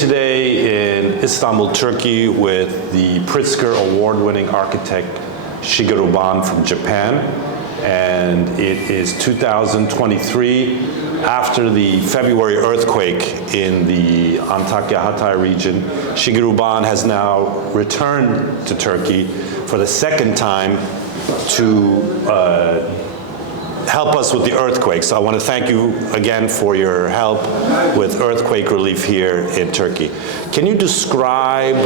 today in Istanbul, Turkey with the Pritzker award-winning architect Shigeru Ban from Japan. And it is 2023, after the February earthquake in the Antakya Hatay region. Shigeru Ban has now returned to Turkey for the second time to help us with the earthquake. So I want to thank you again for your help with earthquake relief here in Turkey. Can you describe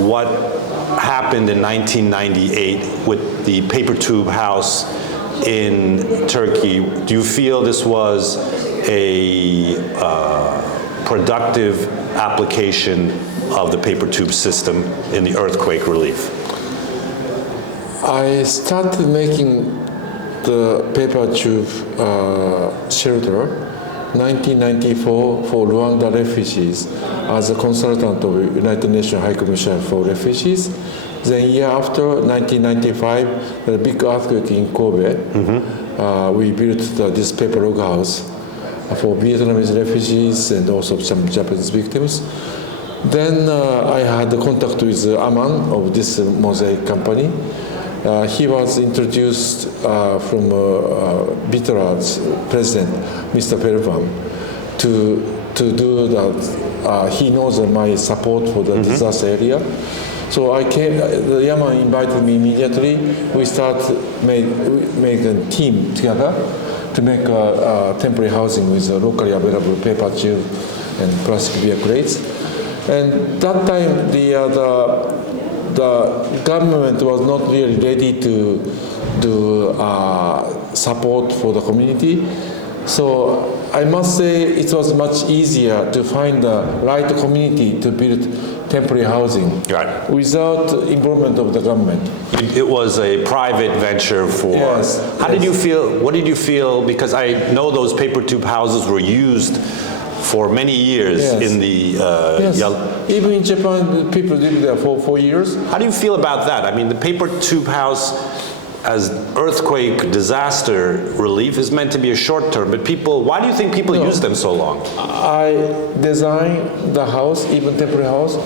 what happened in 1998 with the paper tube house in Turkey? Do you feel this was a productive application of the paper tube system in the earthquake relief? I started making the paper tube shelter 1994 for Rwanda refugees as a consultant of United Nations High Commissioner for Refugees. Then year after, 1995, the big earthquake in Kobe, we built this paper log house for Vietnamese refugees and also some Japanese victims. Then I had contact with Yaman of this Mozaik company. He was introduced from Bitra's president, Mr. Pervan, to do that. He knows my support for the disaster area. So I came, Yaman invited me immediately. We make a team together to make temporary housing with locally available paper tube and plastic beer crates. And that time, the government was not really ready to do support for the community. So I must say it was much easier to find the right community to build temporary housing without involvement of the government. It was a private venture for... Yes. How did you feel, what did you feel, because I know those paper tube houses were used for many years in the... Even in Japan, people lived there for 4 years. How do you feel about that? I mean, the paper tube house as earthquake disaster relief is meant to be a short term, but people, why do you think people use them so long? I designed the house, even temporary house,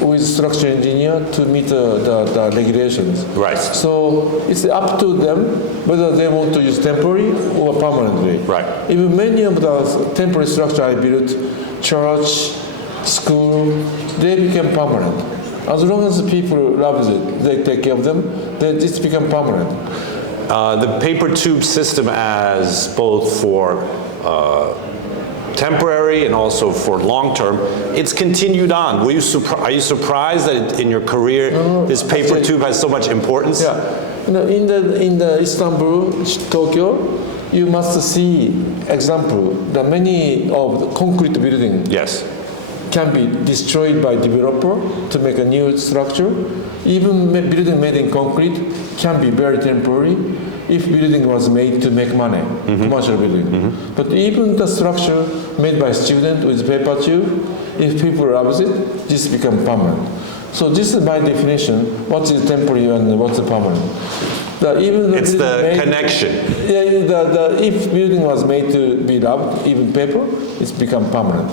with structural engineer to meet the regulations. Right. So it's up to them whether they want to use temporary or permanently. Right. Even many of the temporary structure I built, church, school, they became permanent. As long as the people love it, they take care of them, then it's become permanent. The paper tube system as both for temporary and also for long term, it's continued on. Are you surprised that in your career this paper tube has so much importance? Yeah, in the Istanbul, Tokyo, you must see example that many of the concrete building can be destroyed by developer to make a new structure. Even building made in concrete can be very temporary if building was made to make money, commercial building. But even the structure made by student with paper tube, if people love it, this becomes permanent. So this is my definition, what is temporary and what's permanent. It's the connection. If building was made to be loved, even paper, it's become permanent.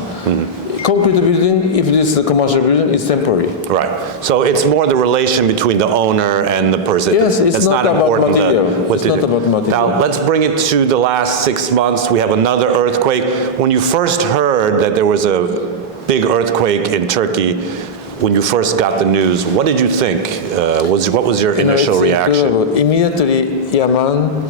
Concrete building, if it is a commercial building, it's temporary. Right. So it's more the relation between the owner and the person. Yes, it's not about material. It's not about material. Now let's bring it to the last 6 months. We have another earthquake. When you first heard that there was a big earthquake in Turkey, when you first got the news, what did you think? What was your initial reaction? Incredible. Immediately, Yaman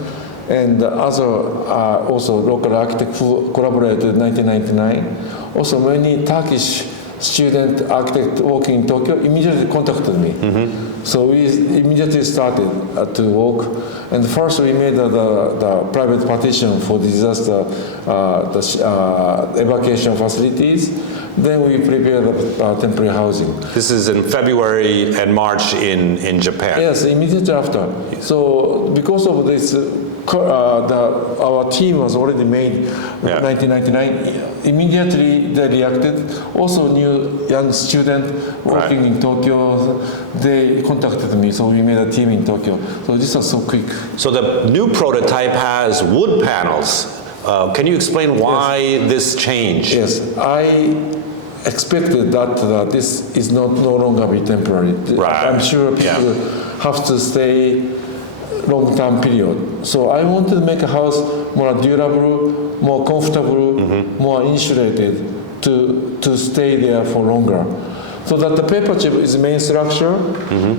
and other also local architects who collaborated in 1999. Also, many Turkish student architects working in Tokyo immediately contacted me. So we immediately started to work. And first we made the private partition for disaster, evacuation facilities. Then we prepared temporary housing. This is in February and March in Japan. Yes, immediately after. So because of this, our team was already made in 1999. Immediately they reacted. Also new young student working in Tokyo, they contacted me, so we made a team in Tokyo. So this was so quick. So the new prototype has wood panels. Can you explain why this change? Yes, I expected that this is no longer be temporary. Right. I'm sure people have to stay long-term period. So I wanted to make a house more durable, more comfortable, more insulated to stay there for longer. So that the paper chip is the main structure,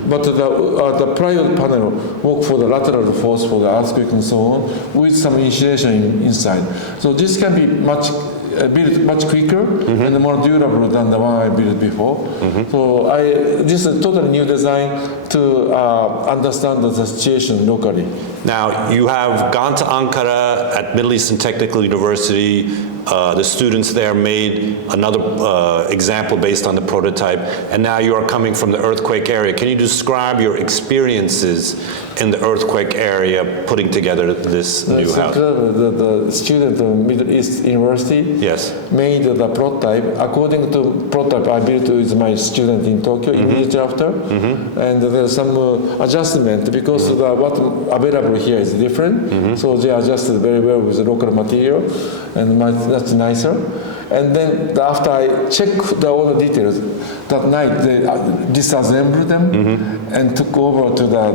but the private panel work for the lateral force for the earthquake and so on, with some insulation inside. So this can be built much quicker and more durable than the one I built before. So this is a totally new design to understand the situation locally. Now, you have gone to Ankara at Middle Eastern Technical University. The students there made another example based on the prototype, and now you are coming from the earthquake area. Can you describe your experiences in the earthquake area putting together this new house? The student of Middle East University made the prototype. According to prototype I built with my student in Tokyo immediately after, and there's some adjustment because what available here is different, so they adjusted very well with the local material, and that's nicer. And then after I checked all the details, that night they disassembled them and took over to the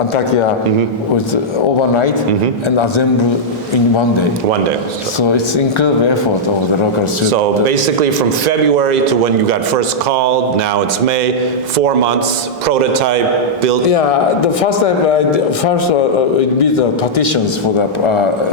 Antakya with overnight and assembled in one day. One day. So it's incredible effort of the local students. So basically from February to when you got first called, now it's May, 4 months, prototype, built. Yeah, the first time we built the partitions for the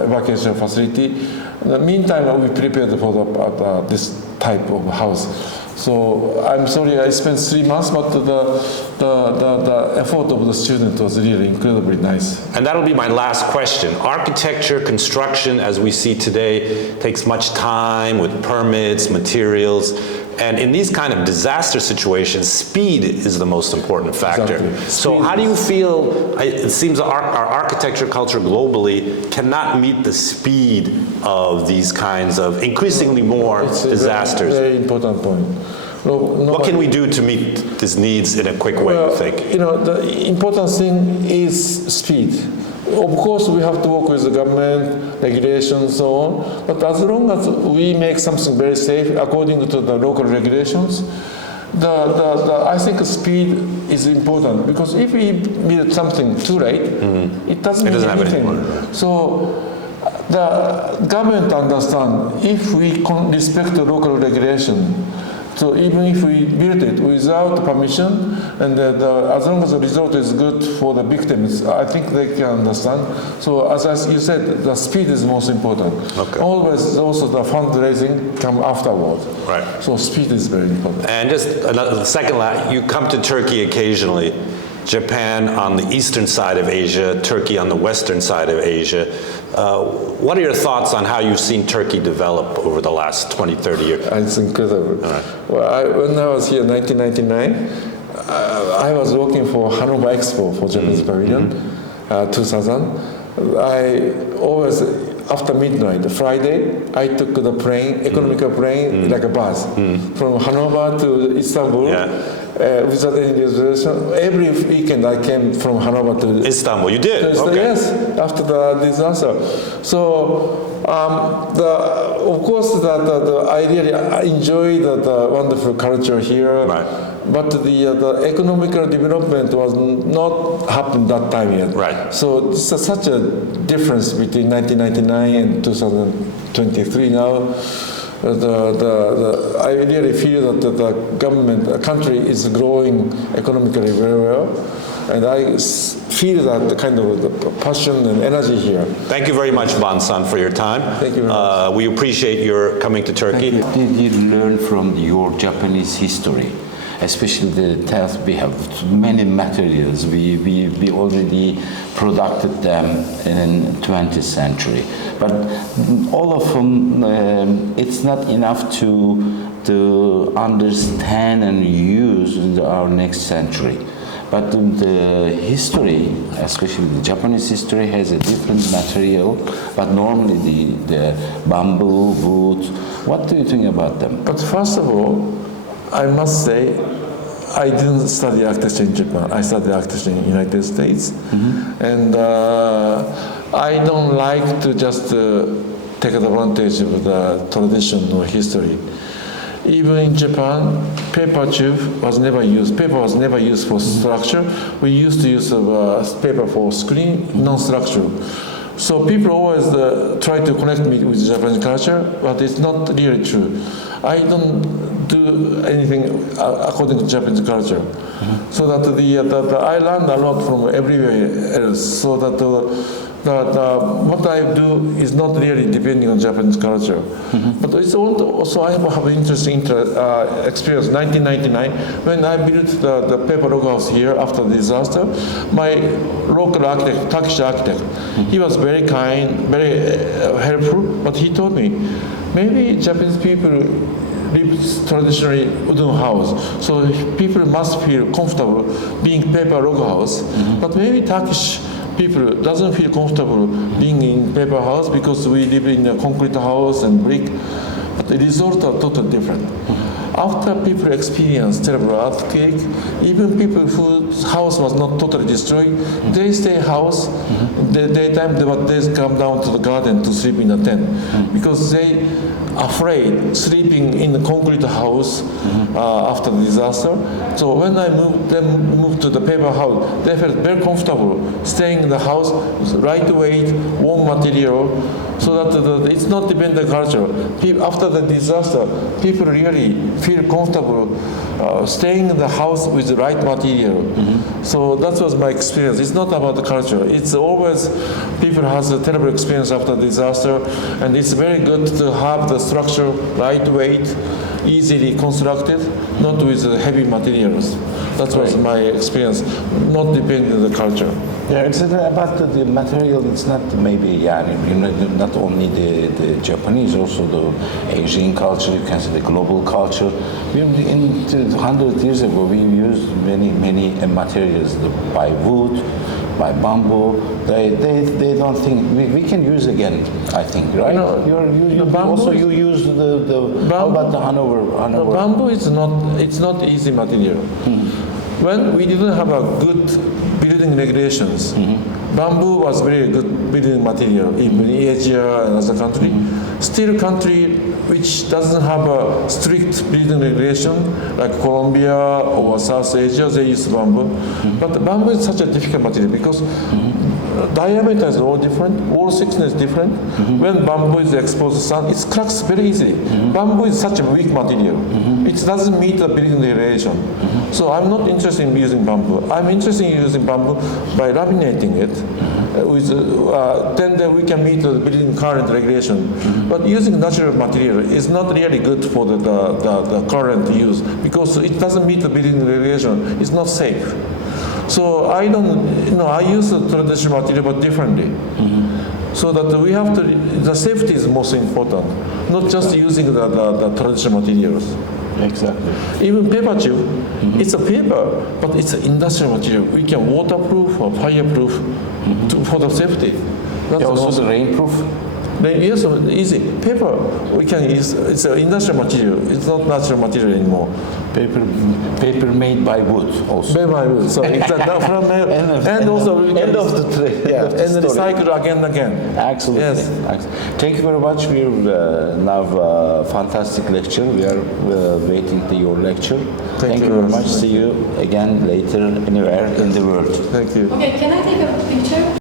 evacuation facility. In the meantime, we prepared for this type of house. So I'm sorry, I spent 3 months, but the effort of the student was really incredibly nice. And that'll be my last question. Architecture, construction, as we see today, takes much time with permits, materials. And in these kind of disaster situations, speed is the most important factor. Exactly. So how do you feel, it seems our architecture culture globally cannot meet the speed of these kinds of increasingly more disasters. Very important point. What can we do to meet these needs in a quick way, you think? The important thing is speed. Of course, we have to work with the government, regulations, and so on. But as long as we make something very safe according to the local regulations, I think speed is important, because if we build something too late, it doesn't mean anything. So the government understands if we respect the local regulation. So even if we build it without permission, and as long as the result is good for the victims, I think they can understand. So as you said, the speed is most important. Okay. Always also the fundraising come afterward. Right. So speed is very important. And just another second, you come to Turkey occasionally. Japan on the eastern side of Asia, Turkey on the western side of Asia. What are your thoughts on how you've seen Turkey develop over the last 20, 30 years? It's incredible. Right. Well, when I was here in 1999, I was working for Hanover Expo for Japanese Pavilion, 2000. I always, after midnight, Friday, I took the plane, economical plane, like a bus, from Hanover to Istanbul. Without any reservation. Every weekend I came from Hanover to Istanbul. You did? Okay. Yes, after the disaster. So, of course, I really enjoy the wonderful culture here. Right. But the economical development was not happened that time yet. Right. So this is such a difference between 1999 and 2023 now. I really feel that the government, the country is growing economically very well, and I feel that the kind of the passion and energy here. Thank you very much, Ban-san, for your time. Thank you very much. We appreciate your coming to Turkey. Did you learn from your Japanese history? Especially the test, we have many materials. We already produced them in 20th century, but all of them, it's not enough to understand and use in our next century. But the history, especially the Japanese history, has a different material, but normally the bamboo, wood. What do you think about them? But first of all, I must say, I didn't study architecture in Japan. I studied architecture in the United States. And I don't like to just take advantage of the tradition or history. Even in Japan, paper tube was never used. Paper was never used for structure. We used to use paper for screen, non-structural. So people always try to connect me with Japanese culture, but it's not really true. I don't do anything according to Japanese culture. So that I learned a lot from everywhere else. So that what I do is not really depending on Japanese culture. But it's also I have an interesting experience. 1999, when I built the paper log house here after the disaster, my local architect, Turkish architect, he was very kind, very helpful, but he told me, maybe Japanese people live traditionally wooden house, so people must feel comfortable being paper log house. But maybe Turkish people doesn't feel comfortable being in paper house because we live in a concrete house and brick. But the result are totally different. After people experience terrible earthquake, even people whose house was not totally destroyed, they stay house. The daytime they come down to the garden to sleep in a tent because they afraid sleeping in the concrete house after the disaster. So when I moved to the paper house, they felt very comfortable staying in the house, light weight, warm material, so that it's not dependent culture. After the disaster, people really feel comfortable staying in the house with the right material. So that was my experience. It's not about the culture. It's always people has a terrible experience after disaster, and it's very good to have the structure lightweight, easily constructed, not with heavy materials. That was my experience, not depending on the culture. Yeah, it's about the material. It's not maybe not only the Japanese, also the Asian culture. You can say the global culture. In 100 years ago, we used many materials by wood, by bamboo. They don't think we can use again. I think, right? No, you use the how about the Hanover? The bamboo is not easy material. When we didn't have a good building regulations, bamboo was very good building material in Asia and other country. Still country which doesn't have a strict building regulation like Colombia or South Asia, they use bamboo. But the bamboo is such a difficult material because diameter is all different, wall thickness is different. When bamboo is exposed to sun, it cracks very easily. Bamboo is such a weak material. It doesn't meet the building regulation. So I'm not interested in using bamboo. I'm interested in using bamboo by laminating it. Then we can meet the building current regulation. But using natural material is not really good for the current use because it doesn't meet the building regulation. It's not safe. So I use the traditional material but differently. So that we have to, the safety is most important, not just using the traditional materials. Exactly. Even paper tube, it's a paper, but it's an industrial material. We can waterproof or fireproof for the safety. That's also the rainproof? Yes, easy. Paper, we can use, it's an industrial material. It's not natural material anymore. Paper made by wood also. Made by wood. So it's from and also end of the trade. Yeah, and recycle again and again. Absolutely. Yes. Thank you very much. We have a fantastic lecture. We are waiting for your lecture. Thank you very much. See you again later anywhere in the world. Thank you. Okay, can I take a picture?